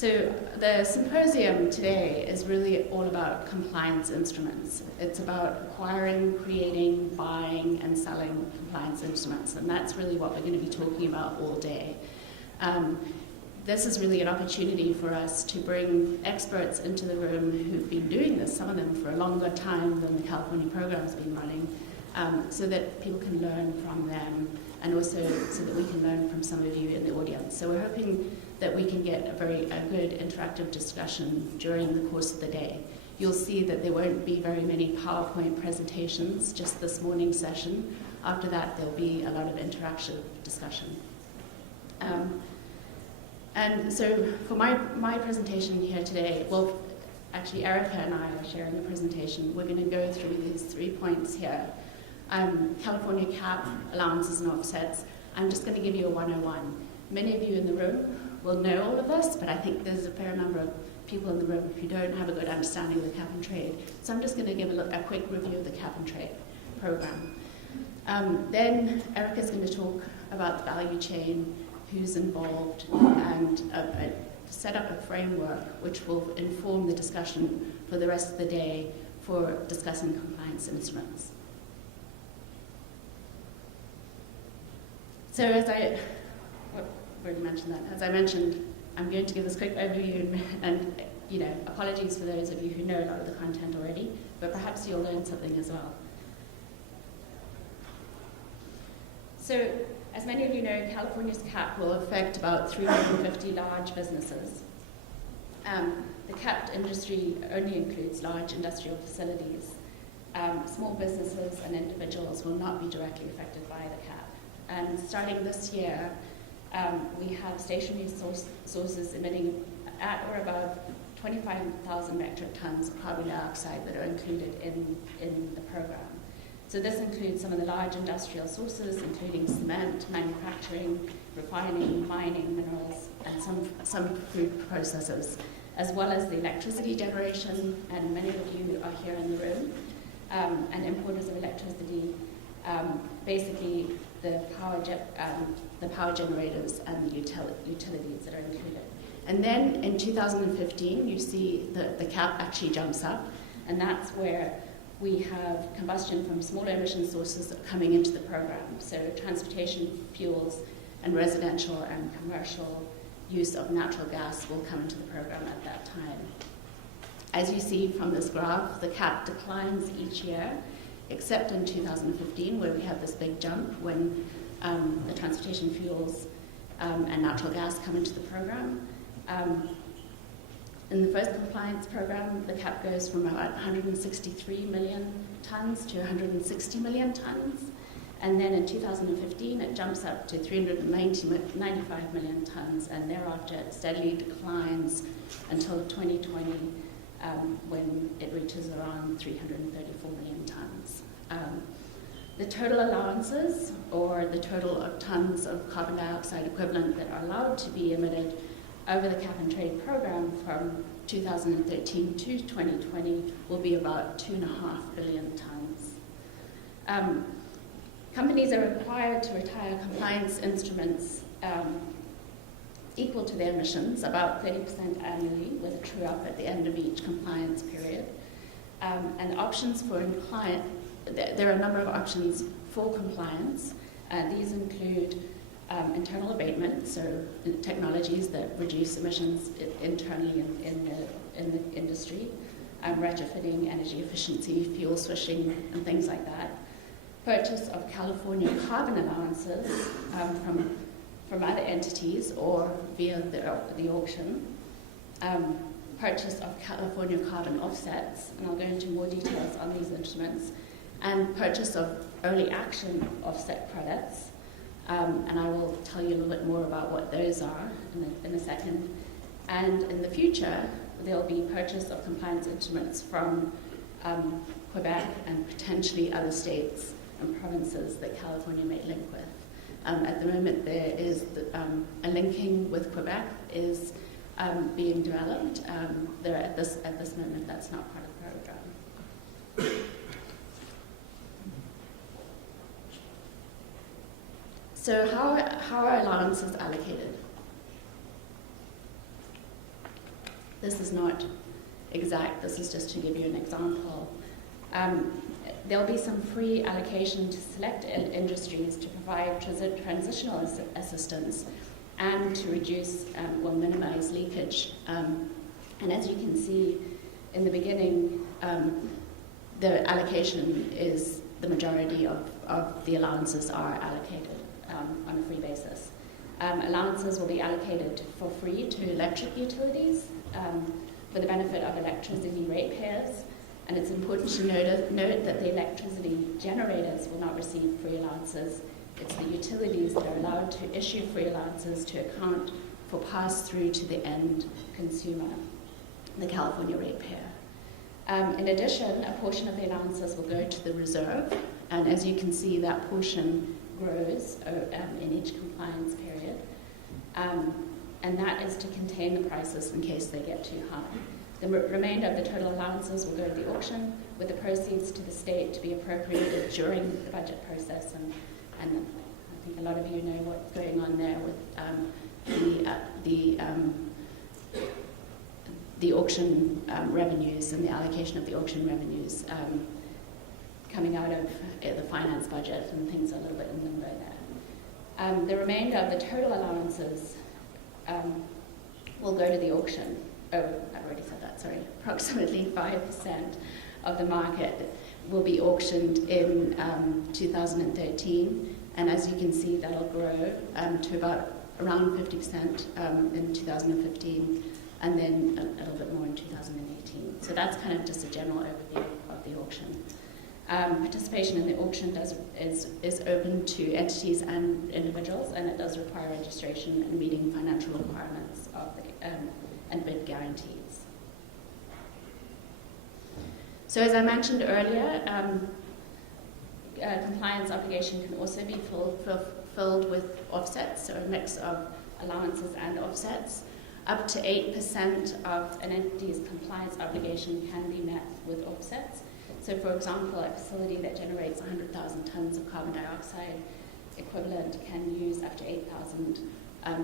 So the symposium today is really all about compliance instruments. It's about acquiring, creating, buying, and selling compliance instruments, and that's really what we're going to be talking about all day. This is really an opportunity for us to bring experts into the room who've been doing this, some of them for a longer time than the California program's been running, so that people can learn from them, and also so that we can learn from some of you in the audience. So we're hoping that we can get a good interactive discussion during the course of the day. You'll see that there won't be very many PowerPoint presentations, just this morning session. After that, there'll be a lot of interactive discussion. And so for my presentation here today, well, actually Erica and I are sharing a presentation. We're going to go through these 3 points here. California cap, allowances and offsets. I'm just going to give you a 101. Many of you in the room will know all of this, but I think there's a fair number of people in the room who don't have a good understanding of the cap and trade. So I'm just going to give a quick review of the cap and trade program. Then Erica's going to talk about the value chain, who's involved, and set up a framework which will inform the discussion for the rest of the day for discussing compliance instruments. So as I already mentioned that, as I mentioned, I'm going to give this quick overview, and apologies for those of you who know a lot of the content already, but perhaps you'll learn something as well. So, as many of you know, California's cap will affect about 350 large businesses. The capped industry only includes large industrial facilities. Small businesses and individuals will not be directly affected by the cap. And starting this year, we have stationary sources emitting at or above 25,000 metric tons of carbon dioxide that are included in the program. So this includes some of the large industrial sources, including cement, manufacturing, refining, mining, minerals, and some food processors, as well as the electricity generation, and many of you are here in the room, and importers of electricity, basically the power generators and the utilities that are included. And then in 2015, you see the cap actually jumps up, and that's where we have combustion from smaller emission sources that are coming into the program. So transportation fuels and residential and commercial use of natural gas will come into the program at that time. As you see from this graph, the cap declines each year, except in 2015, where we have this big jump when the transportation fuels and natural gas come into the program. In the first compliance program, the cap goes from about 163 million tons to 160 million tons. And then in 2015, it jumps up to 395 million tons, and thereafter it steadily declines until 2020, when it reaches around 334 million tons. The total allowances, or the total of tons of carbon dioxide equivalent that are allowed to be emitted over the cap and trade program from 2013 to 2020 will be about 2.5 billion tons. Companies are required to retire compliance instruments equal to their emissions, about 30% annually, with a true-up at the end of each compliance period. And options for compliance, there are a number of options for compliance. These include internal abatement, so technologies that reduce emissions internally in the industry, retrofitting, energy efficiency, fuel switching, and things like that. Purchase of California carbon allowances from other entities or via the auction. Purchase of California carbon offsets, and I'll go into more details on these instruments, and purchase of early action offset credits. And I will tell you a little bit more about what those are in a second. And in the future, there'll be purchase of compliance instruments from Quebec and potentially other states and provinces that California may link with. At the moment, there is a linking with Quebec is being developed. At this moment, that's not part of the program. So how are allowances allocated? This is not exact, this is just to give you an example. There'll be some free allocation to select industries to provide transitional assistance and to reduce or minimize leakage. And as you can see in the beginning, the allocation is the majority of the allowances are allocated on a free basis. Allowances will be allocated for free to electric utilities for the benefit of electricity ratepayers. And it's important to note that the electricity generators will not receive free allowances. It's the utilities that are allowed to issue free allowances to account for pass-through to the end consumer, the California ratepayer. In addition, a portion of the allowances will go to the reserve, and as you can see, that portion grows in each compliance period. And that is to contain the prices in case they get too high. The remainder of the total allowances will go to the auction, with the proceeds to the state to be appropriated during the budget process. And I think a lot of you know what's going on there with the auction revenues and the allocation of the auction revenues coming out of the finance budget, and things are a little bit in limbo there. The remainder of the total allowances will go to the auction. Oh, I've already said that, sorry. Approximately 5% of the market will be auctioned in 2013, and as you can see, that'll grow to around 50% in 2015, and then a little bit more in 2018. So that's kind of just a general overview of the auction. Participation in the auction is open to entities and individuals, and it does require registration and meeting financial requirements of and bid guarantees. So as I mentioned earlier, compliance obligation can also be fulfilled with offsets, so a mix of allowances and offsets. Up to 8% of an entity's compliance obligation can be met with offsets. So for example, a facility that generates 100,000 tons of carbon dioxide equivalent can use up to 8,000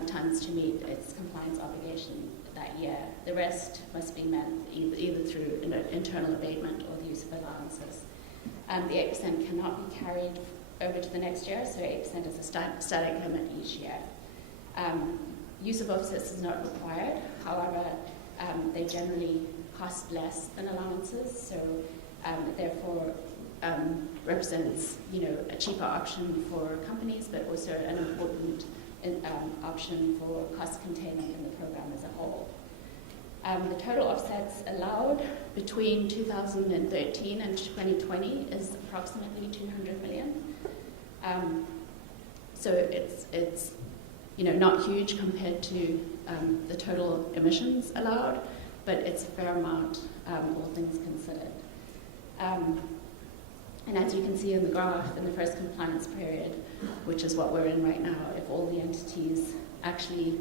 tons to meet its compliance obligation that year. The rest must be met either through internal abatement or the use of allowances. The 8% cannot be carried over to the next year, so 8% is a static limit each year. Use of offsets is not required. However, they generally cost less than allowances, so therefore represents a cheaper option for companies, but also an important option for cost containment in the program as a whole. The total offsets allowed between 2013 and 2020 is approximately 200 million. So it's not huge compared to the total emissions allowed, but it's a fair amount, all things considered. And as you can see in the graph, in the first compliance period, which is what we're in right now, if all the entities actually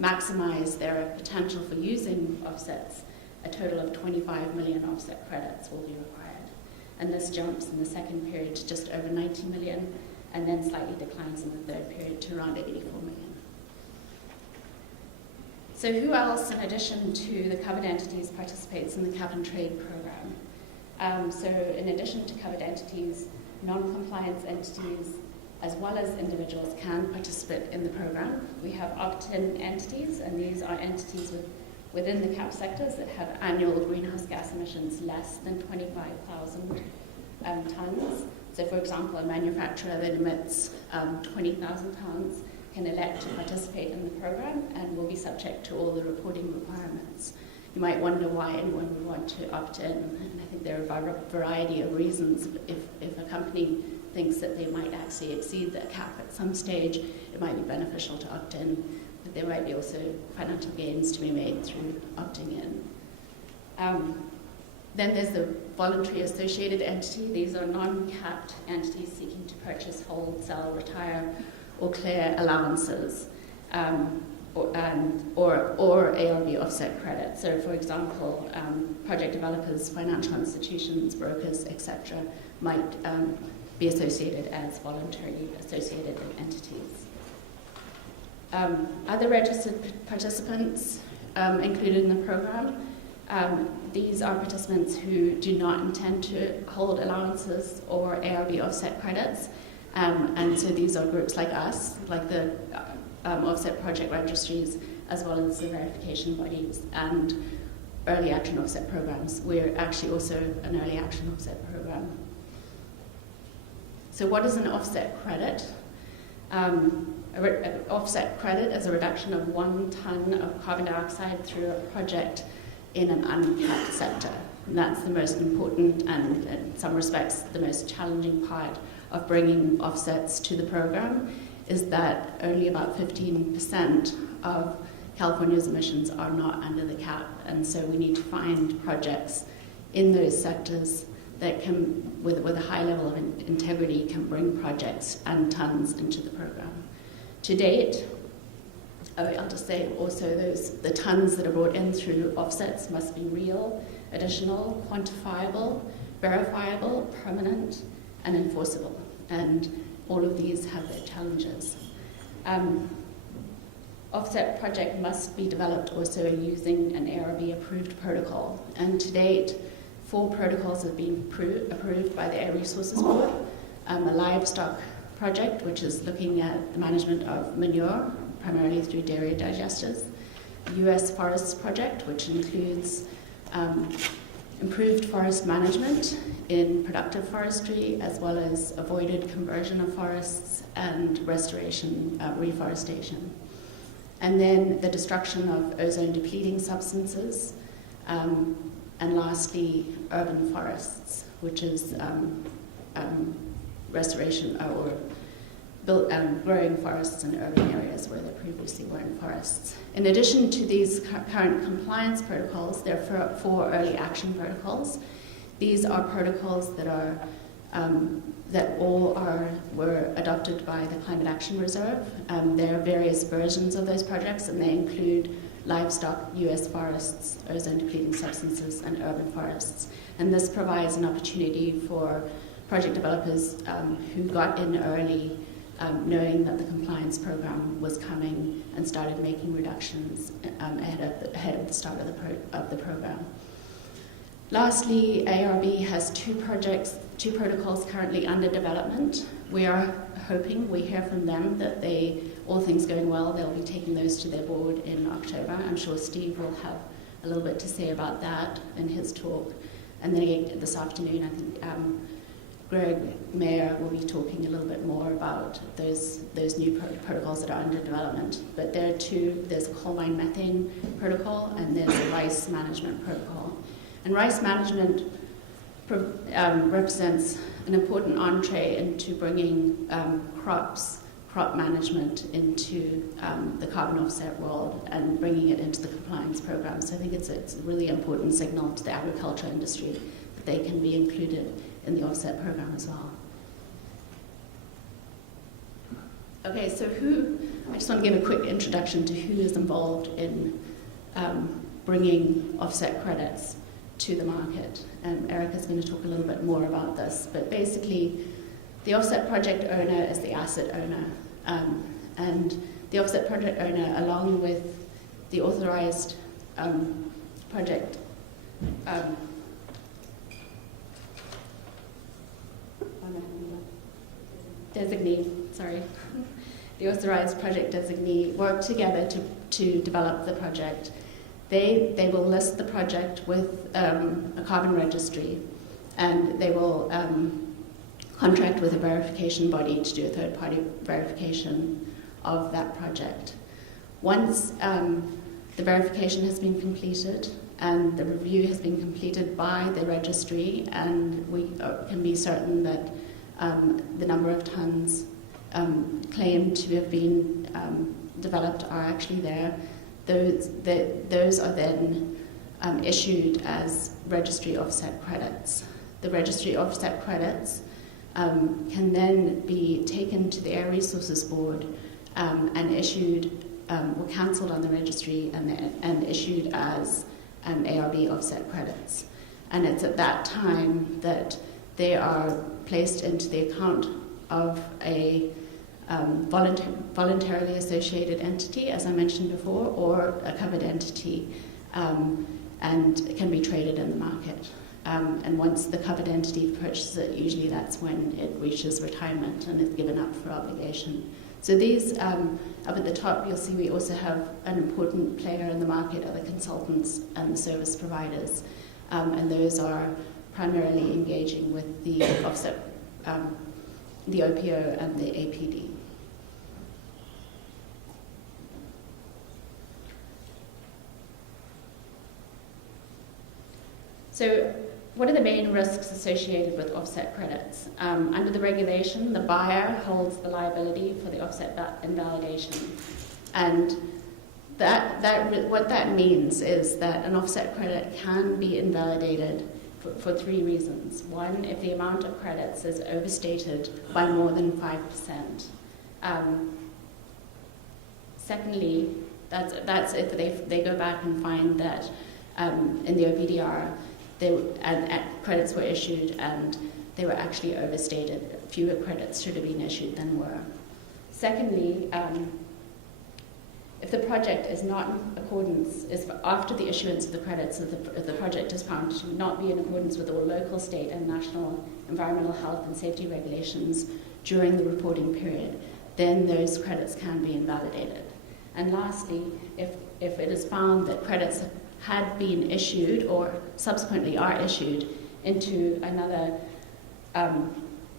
maximize their potential for using offsets, a total of 25 million offset credits will be required. And this jumps in the second period to just over 90 million, and then slightly declines in the third period to around 84 million. So who else, in addition to the covered entities, participates in the cap and trade program? So in addition to covered entities, non-compliance entities, as well as individuals, can participate in the program. We have opt-in entities, and these are entities within the cap sectors that have annual greenhouse gas emissions less than 25,000 tons. So for example, a manufacturer that emits 20,000 tons can elect to participate in the program and will be subject to all the reporting requirements. You might wonder why anyone would want to opt in, and I think there are a variety of reasons. If a company thinks that they might actually exceed the cap at some stage, it might be beneficial to opt in, but there might be also financial gains to be made through opting in. Then there's the voluntary associated entity. These are non-capped entities seeking to purchase, hold, sell, retire, or clear allowances, or ALV offset credit. So for example, project developers, financial institutions, brokers, etc. might be associated as voluntary associated entities. Other registered participants included in the program. These are participants who do not intend to hold allowances or ARB offset credits, and so these are groups like us, like the offset project registries, as well as the verification bodies and early action offset programs. We're actually also an early action offset program. So what is an offset credit? An offset credit is a reduction of 1 ton of carbon dioxide through a project in an uncapped sector. And that's the most important and, in some respects, the most challenging part of bringing offsets to the program, is that only about 15% of California's emissions are not under the cap. And so we need to find projects in those sectors that can, with a high level of integrity, can bring projects and tons into the program. To date, I'll just say also the tons that are brought in through offsets must be real, additional, quantifiable, verifiable, permanent, and enforceable. And all of these have their challenges. Offset project must be developed also using an ARB approved protocol. And to date, 4 protocols have been approved by the Air Resources Board. A livestock project, which is looking at the management of manure, primarily through dairy digesters. US Forests project, which includes improved forest management in productive forestry, as well as avoided conversion of forests and restoration, reforestation. And then the destruction of ozone-depleting substances, and lastly, urban forests, which is restoration or growing forests in urban areas where there previously weren't forests. In addition to these current compliance protocols, there are 4 early action protocols. These are protocols that are were adopted by the Climate Action Reserve. There are various versions of those projects, and they include livestock, US forests, ozone-depleting substances, and urban forests. And this provides an opportunity for project developers who got in early, knowing that the compliance program was coming, and started making reductions ahead of the start of the program. Lastly, ARB has 2 protocols currently under development. We are hoping, we hear from them that all things going well, they'll be taking those to their board in October. I'm sure Steve will have a little bit to say about that in his talk. And then again, this afternoon, I think Greg Mayer will be talking a little bit more about those new protocols that are under development. But there are 2, there's a coal mine methane protocol, and there's a rice management protocol. And rice management represents an important entree into bringing crop management into the carbon offset world and bringing it into the compliance program. So I think it's a really important signal to the agriculture industry that they can be included in the offset program as well. Okay, so I just want to give a quick introduction to who is involved in bringing offset credits to the market. Erica's going to talk a little bit more about this, but basically the offset project owner is the asset owner, and the offset project owner, along with the authorized project designee, the authorized project designee work together to develop the project. They will list the project with a carbon registry, and they will contract with a verification body to do a third-party verification of that project. Once the verification has been completed and the review has been completed by the registry, and we can be certain that the number of tons claimed to have been developed are actually there, those are then issued as registry offset credits. The registry offset credits can then be taken to the Air Resources Board and issued, were cancelled on the registry and issued as ARB offset credits. And it's at that time that they are placed into the account of a voluntarily associated entity, as I mentioned before, or a covered entity, and can be traded in the market. And once the covered entity purchases it, usually that's when it reaches retirement and is given up for obligation. So these, up at the top, you'll see we also have an important player in the market are the consultants and the service providers. And those are primarily engaging with the offset, the OPO and the APD. So what are the main risks associated with offset credits? Under the regulation, the buyer holds the liability for the offset invalidation. And what that means is that an offset credit can be invalidated for three reasons. One, if the amount of credits is overstated by more than 5%. Secondly, that's if they go back and find that in the OPDR, credits were issued and they were actually overstated. Fewer credits should have been issued than were. Secondly, if the project is not in accordance, after the issuance of the credits, if the project is found to not be in accordance with all local, state, and national environmental health and safety regulations during the reporting period, then those credits can be invalidated. And lastly, if it is found that credits had been issued or subsequently are issued into another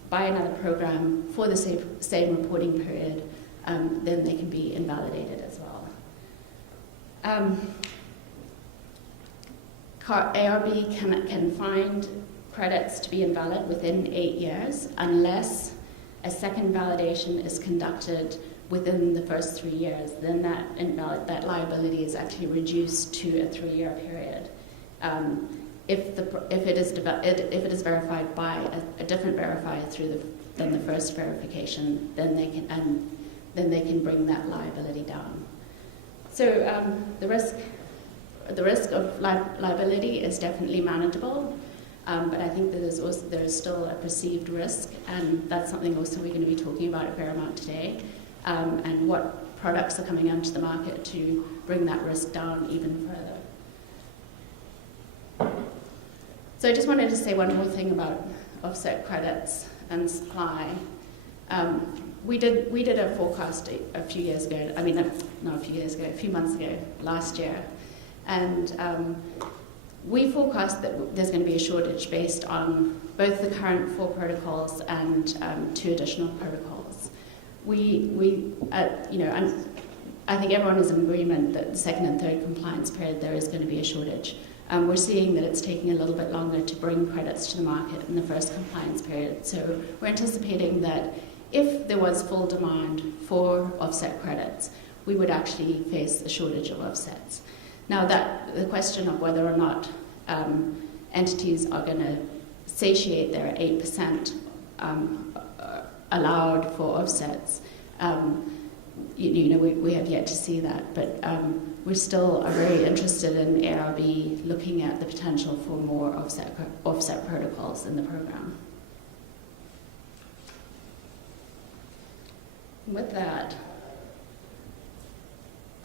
by another program for the same reporting period, then they can be invalidated as well. ARB can find credits to be invalid within 8 years unless a second validation is conducted within the first 3 years. Then that liability is actually reduced to a 3-year period. If it is verified by a different verifier than the first verification, then they can bring that liability down. So the risk of liability is definitely manageable, but I think that there is still a perceived risk, and that's something also we're going to be talking about a fair amount today, and what products are coming onto the market to bring that risk down even further. So I just wanted to say one more thing about offset credits and supply. We did a forecast a few years ago. I mean, not a few years ago, a few months ago, last year, and we forecast that there's going to be a shortage based on both the current 4 protocols and 2 additional protocols. I think everyone is in agreement that the second and third compliance period there is going to be a shortage. We're seeing that it's taking a little bit longer to bring credits to the market in the first compliance period. So we're anticipating that if there was full demand for offset credits, we would actually face a shortage of offsets. Now, the question of whether or not entities are going to satiate their 8% allowed for offsets, we have yet to see that, but we still are very interested in ARB looking at the potential for more offset protocols in the program. With that,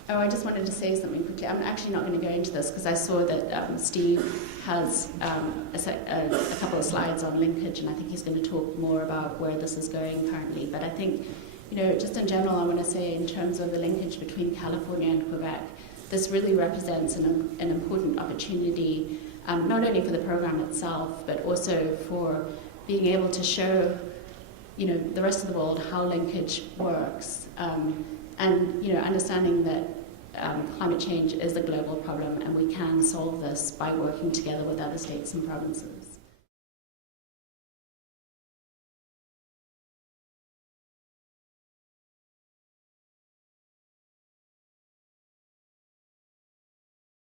I just wanted to say something quickly. I'm actually not going to go into this because I saw that Steve has a couple of slides on linkage, and I think he's going to talk more about where this is going currently. But I think, just in general, I want to say in terms of the linkage between California and Quebec, this really represents an important opportunity, not only for the program itself, but also for being able to show the rest of the world how linkage works, and understanding that climate change is a global problem and we can solve this by working together with other states and provinces.